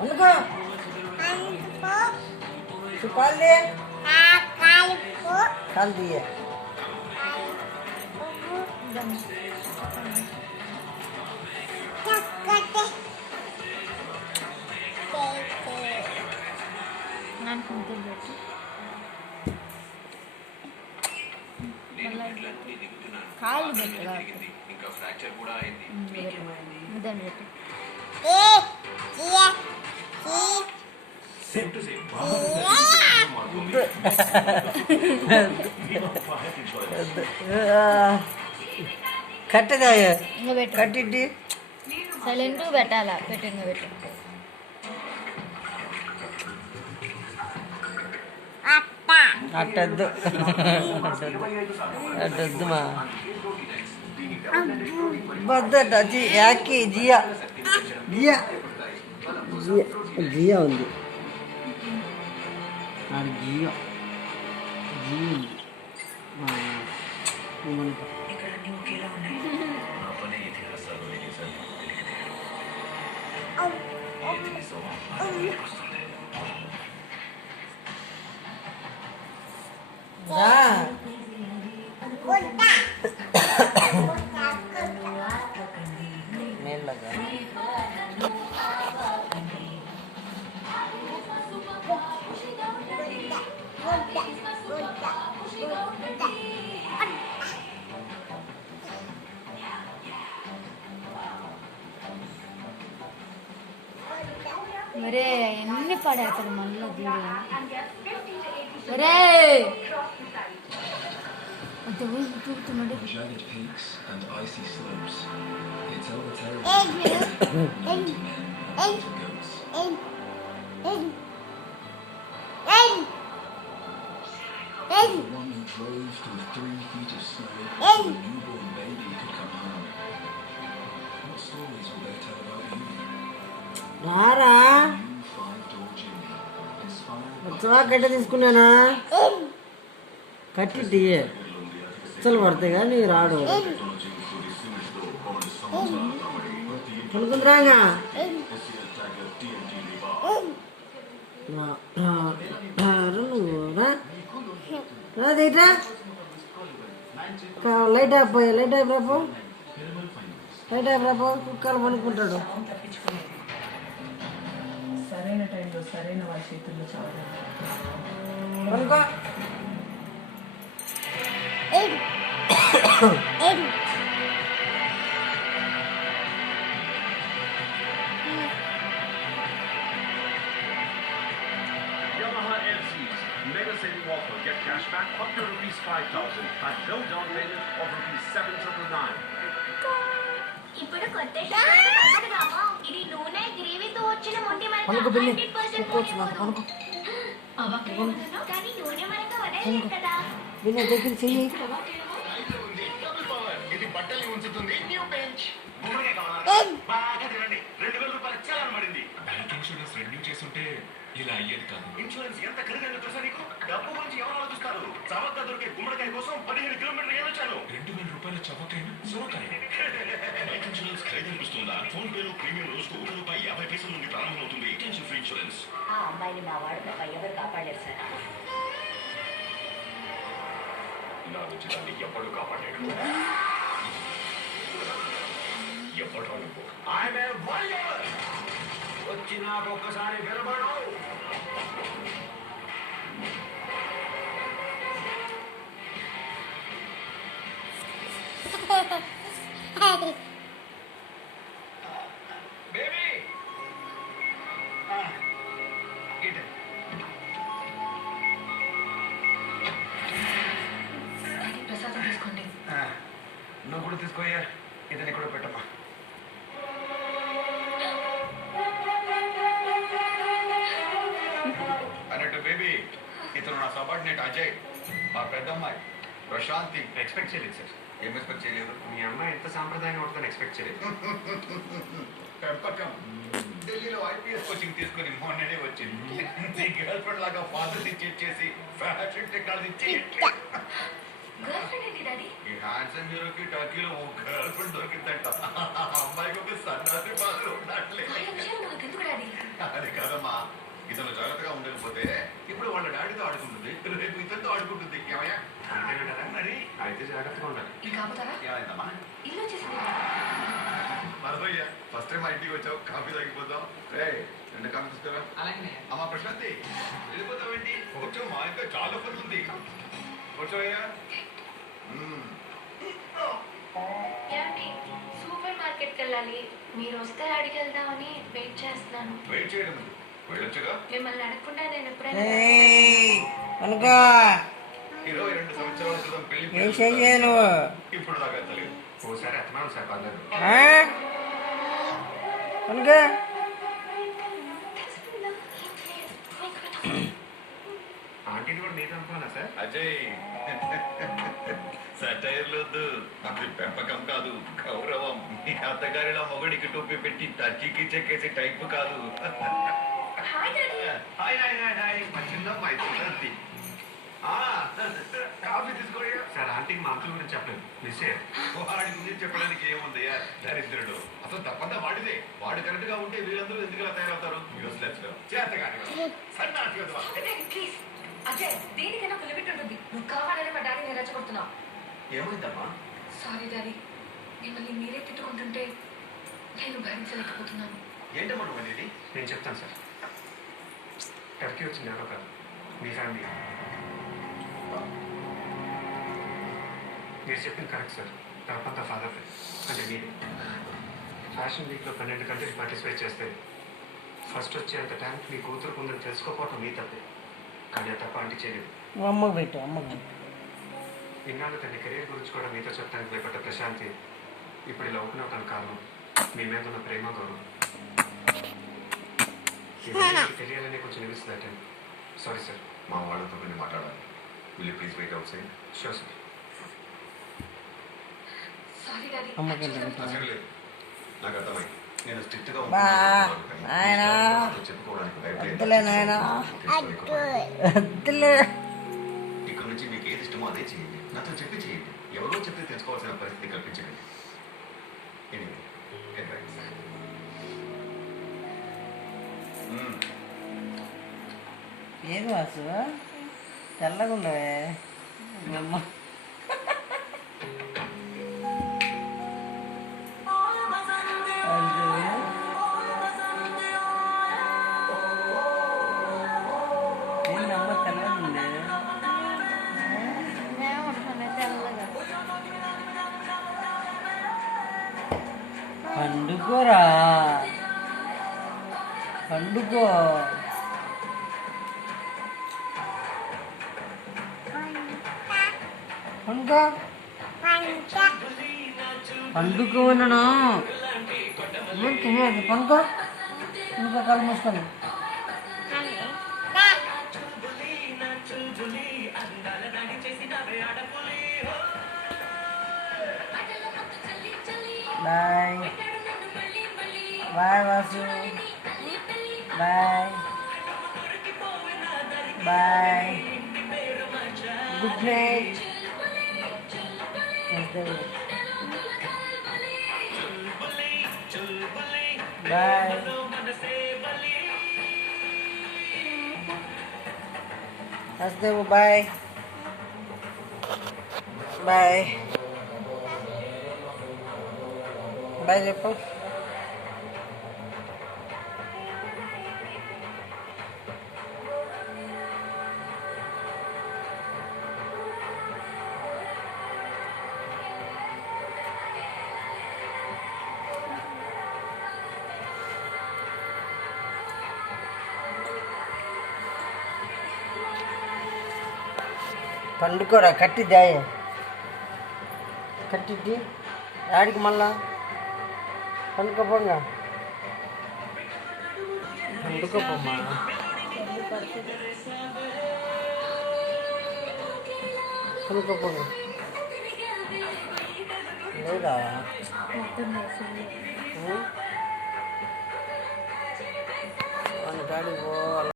అనుకో call they call దియే కాళ్ళు పెట్టగా ఇంకా ఫ్రాక్చర్ కూడా అయింది. కట్టదా కట్టి సైలెంట్ పెట్టాలా పెట్టింది పెట్టు అట్టద్దు అట్టద్దు మా బద్దట యాకి జియా జియా జియా జియా ఉంది జియా జియా ఉంది ఇక్కడ అన్ని ఒకేలా ఉన్నాయి. మెల్లగా మరే ఎన్ని పడేస్తాడు మళ్ళీ చూడు మరే Jagged peaks and icy slopes. It's over terrible. Goats. The one who drove through 3 feet of snow so a newborn baby could come home. What stories will they tell about you? రారా You 5-door Jimmy, inspired చాలా గడ్డ తీసుకున్నానా కట్టి అసలు పడతాయి కానీ రాడు కొనుక్కుందిరాగా నువ్వు రాదేట్రా light అయిపోయి లైట్ అయిపోయాపో లైట్ అయిపోయాపో కుక్కలు పనుక్కుంటాడు. సరైన టైంలో సరైన వాళ్ళ చేతుల్లో చావాలి. పనుకో Yamaha LCs, mega saving offer. Get cash back up to rupees 5,000 and no down payment of rupees 799. ఇప్పుడు కొత్త షాంపూ రామా ఇది నూనె గ్రేవీతో వచ్చిన మొంటి మరక 100% పనుకో కానీ నూనె మరక వడలేదు కదా విన్న దగ్గర చెయ్యి ఇది బట్టలు ఉంచుతుంది న్యూ బెంచ్. బాగా తినండి. 2,000 రూపాయల చలాన్ పడింది. బ్యాంక్ ఇన్సూరెన్స్ రెన్యూ చేస్తుంటే ఇలా అయ్యేది కాదు. ఇన్సూరెన్స్ ఎంత ఖరీదైన తెలుసా నీకు? డబ్బు గురించి ఎవరు ఆలోచిస్తారు? చవక దొరికే గుమ్మడికాయ కోసం 15 కిలోమీటర్లు వెళ్ళొచ్చాను. 2,000 రూపాయల చవకైన సొరకాయ. బ్యాంక్ ఇన్సూరెన్స్ ఖరీదనిపిస్తుందా? ఫోన్ పేలో ప్రీమియం రోజుకు ₹1.50 నుండి ప్రారంభమవుతుంది. Tension free insurance. ఆ అమ్మాయిని మా వాడు తప్ప ఎవరు కాపాడలేరు సార్. నా నుంచి నన్ను ఎప్పుడు కాపాడాడు? ఎప్పుడు నువ్వు? I'm a warrior. వచ్చి నాకు ఒక్కసారి నిలబడు. బేబీ ఇటు ప్రసాదం తీసుకోండి. నువ్వు కూడా తీసుకోయా. ఇతని కూడా పెట్టమ్మా. అన్నట్టు బేబీ ఇతను నా సబార్డినేట్ అజయ్, మా పెద్దమ్మాయి ప్రశాంతి. ఎక్స్పెక్ట్ చేయలేదు సార్. ఏం ఎక్స్పెక్ట్ చేయలేదు? మీ అమ్మాయి ఎంత సాంప్రదాయంగా ఉంటుందని ఎక్స్పెక్ట్ చేయలేదు. పెంపకం. ఢిల్లీలో ఐపీఎస్ కోచింగ్ తీసుకుని మొన్ననే వచ్చింది. నీ గర్ల్ ఫ్రెండ్ లాగా ఫాదర్ ఇచ్చేసి ఫ్యాషన్ టెక్నాలజీ ఈ హ్యాండ్సమ్ హీరోకి టర్కీలో ఓ గర్ల్ ఫ్రెండ్ దొరికిందంట. అమ్మాయికి ఒక సన్నాసి పాత్ర ఉన్నట్లే. అది ఇతను జాగ్రత్తగా ఉండకపోతే ఇప్పుడు వాళ్ళ డాడీతో ఆడుకుంటుంది, రేపు ఇతరుతో ఆడుకుంటుంది. ఏమయ్యా? అంతేనా కదా? మరి అయితే జాగ్రత్తగా ఉండాలి. ఇంకా ఆపుతారా? ఏమైందమ్మా? ఇల్లు వచ్చేసింది. మరదయ్యా, ఫస్ట్ టైం మా ఇంటికి వచ్చావు, కాఫీ తాగిపోతాం. రే, 2 కాఫీ తీసుకురా. అలాగే అమ్మా ప్రశాంతి, వెళ్ళిపోతావేంటి? కూర్చో, మా ఇంకా చాలా పని ఉంది. కూర్చోయ్యా. ఏమండి, సూపర్ మార్కెట్కి వెళ్ళాలి. మీరు వస్తే అడిగి వెళ్దామని వెయిట్ చేస్తున్నాను. వెయిట్ చేయడం ఉంది. వెళ్ళొచ్చుగా. మిమ్మల్ని అడగకుండా నేను ఎప్పుడైనా అనుకో 22 సంవత్సరాల క్రితం పెళ్లి ఏం చెయ్యను ఇప్పుడు దాకా తెలియదు. ఓసారి అత్తమాను సార్ పర్లేదు. అనుకో ఆంటీని కూడా నీకు అనుకున్నా సార్. అజయ్, సటైర్లు వద్దు, అది పెంపకం కాదు, గౌరవం. మీ అత్తగారిలో మొగుడికి టోపీ పెట్టి టర్కీకి చెక్కేసి టైప్ కాదు. Hi daddy. Hi hi hi hi, మా చిన్నమ్మాయి ప్రశాంతి. కాఫీ తీసుకోండి సార్. ఆంటీకి మా అంకుల్ గురించి చెప్పలేదు, మిస్ అయ్యారు. వాడి గురించి చెప్పడానికి ఏముందయ్యా, దరిద్రుడు. అసలు తప్పంతా వాడిదే. వాడు కరెక్ట్ గా ఉంటే వీళ్ళందరూ ఎందుకు ఇలా తయారవుతారు? యూస్లెస్ చేతగాని సన్నాటి కదా. ప్లీజ్ అజయ్, దేనికైనా ఒక లిమిట్ ఉంటుంది. నువ్వు కావాలని మా డాడీని రెచ్చగొడుతున్నావు. ఏమైందమ్మా? సారీ డాడీ, మిమ్మల్ని మీరే తిట్టుకుంటుంటే నేను భరించలేకపోతున్నాను. ఏంటమ్మా నువ్వు అనేది? నేను చెప్తాను సార్. టర్కీ వచ్చింది ఎవరో కాదు, మీ ఫ్యామిలీ. మీరు చెప్పింది కరెక్ట్ సార్. తప్పంతా ఫాదర్ అంటే మీరే. ఫ్యాషన్ వీక్లో 12 కంట్రీస్ పార్టిసిపేట్ చేస్తే ఫస్ట్ వచ్చేంత టాలెంట్ మీ కూతురుకు ఉందని తెలుసుకోకపోవటం మీ తప్పే. కానీ ఆ తప్ప ఆంటీ చేయలేదు. అమ్మకు పెట్టు, అమ్మకు పెట్టు. ఇన్నాళ్ళు తన కెరీర్ గురించి కూడా మీతో చెప్తానికి భయపడ్డ ప్రశాంతి ఇప్పుడు ఇలా ఓపెన్ అవుతాను కారణం మీ మీద ఉన్న ప్రేమ, గౌరవం. తెలియాలనే కొంచెం నిలుస్తుంది. Sorry sir. మా వాళ్ళతో కొన్ని మాట్లాడాలి. Will you please wait outside? Sure sir. Sorry daddy. అమ్మకి పెట్టు. అసలు లేదు, నాకు అర్థమైంది. నేను స్ట్రిక్ట్ గా బా నాయనా, చెప్పుకోవడానికి వద్దులే నాయనా, వద్దులే. ఇక్కడ నుంచి మీకు ఏది ఇష్టమో అదే చేయండి, నాతో చెప్పి చేయండి. ఎవరో చెప్పి తెలుసుకోవాల్సిన పరిస్థితి కల్పించండి. ఎనీవే, ఏది వాసు తెల్లగా ఉండవే అమ్మ. ఏంటమ్మ తెల్లగా ఉంది? పండుకోరా, పండుకో. పండుకో, పండుకోనను. పండుకో, ఇంకా కాలు మూసుకొని. Bye bye Vasu, bye bye, good night. Bye హస్దేవు, బాయ్ బాయ్ బాయ్ చెప్పు. పండుకోరా, కట్టి దాయ కట్టి ఆడికి మళ్ళా పండుకోపోంగా, పండుకోపోమ్మా. పండుకోపోంగా లేదా గాడి పో.